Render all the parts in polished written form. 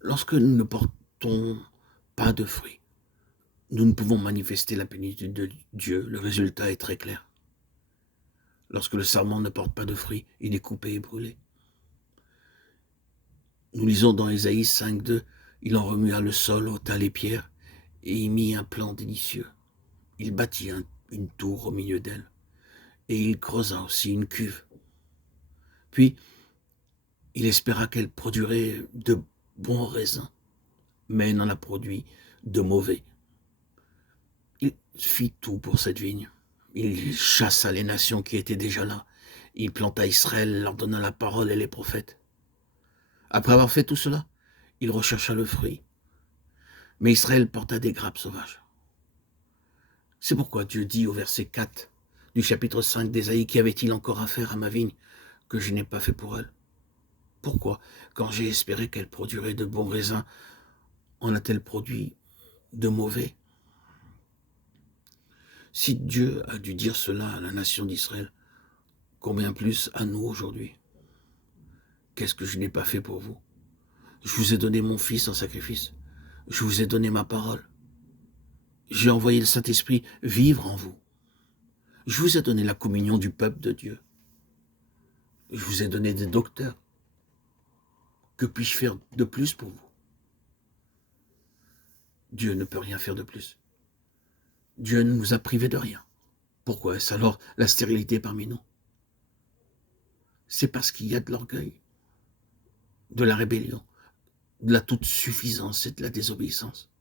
Lorsque nous ne portons pas de fruits, nous ne pouvons manifester la plénitude de Dieu. Le résultat est très clair. Lorsque le sarment ne porte pas de fruits, il est coupé et brûlé. Nous lisons dans Ésaïe 5,2, il en remua le sol, ôta les pierres, et y mit un plan délicieux. Il bâtit une tour au milieu d'elle, et il creusa aussi une cuve. Puis, il espéra qu'elle produirait de bons raisins, mais elle en a produit de mauvais. Il fit tout pour cette vigne. Il chassa les nations qui étaient déjà là. Il planta Israël, leur donna la parole et les prophètes. Après avoir fait tout cela, il rechercha le fruit. Mais Israël porta des grappes sauvages. C'est pourquoi Dieu dit au verset 4 du chapitre 5 d'Ésaïe, qu'y avait-il encore à faire à ma vigne que je n'ai pas fait pour elle? Pourquoi, quand j'ai espéré qu'elle produirait de bons raisins, en a-t-elle produit de mauvais? Si Dieu a dû dire cela à la nation d'Israël, combien plus à nous aujourd'hui? Qu'est-ce que je n'ai pas fait pour vous? Je vous ai donné mon Fils en sacrifice. Je vous ai donné ma parole. J'ai envoyé le Saint-Esprit vivre en vous. Je vous ai donné la communion du peuple de Dieu. Je vous ai donné des docteurs. Que puis-je faire de plus pour vous? Dieu ne peut rien faire de plus. Dieu ne nous a privés de rien. Pourquoi est-ce alors la stérilité parmi nous? C'est parce qu'il y a de l'orgueil, de la rébellion, de la toute-suffisance et de la désobéissance.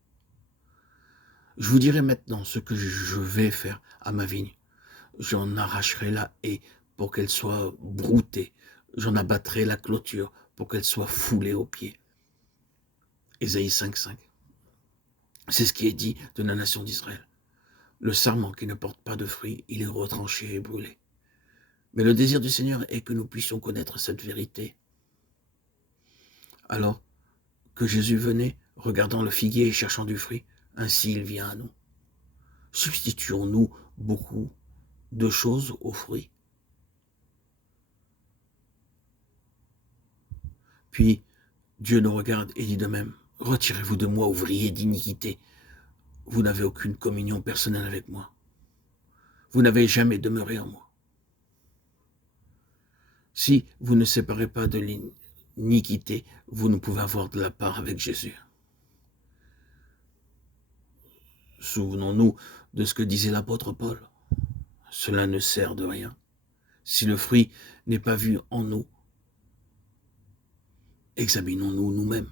Je vous dirai maintenant ce que je vais faire à ma vigne. J'en arracherai la haie pour qu'elle soit broutée. J'en abattrai la clôture pour qu'elle soit foulée aux pieds. Ésaïe 5,5. C'est ce qui est dit de la nation d'Israël. Le sarment qui ne porte pas de fruits, il est retranché et brûlé. Mais le désir du Seigneur est que nous puissions connaître cette vérité. Alors que Jésus venait, regardant le figuier et cherchant du fruit, ainsi il vient à nous. Substituons-nous beaucoup de choses aux fruits? Puis Dieu nous regarde et dit de même, « Retirez-vous de moi, ouvriers d'iniquité. Vous n'avez aucune communion personnelle avec moi. Vous n'avez jamais demeuré en moi. Si vous ne séparez pas de l'iniquité, vous ne pouvez avoir de la part avec Jésus. » Souvenons-nous de ce que disait l'apôtre Paul. Cela ne sert de rien. Si le fruit n'est pas vu en nous, examinons-nous nous-mêmes.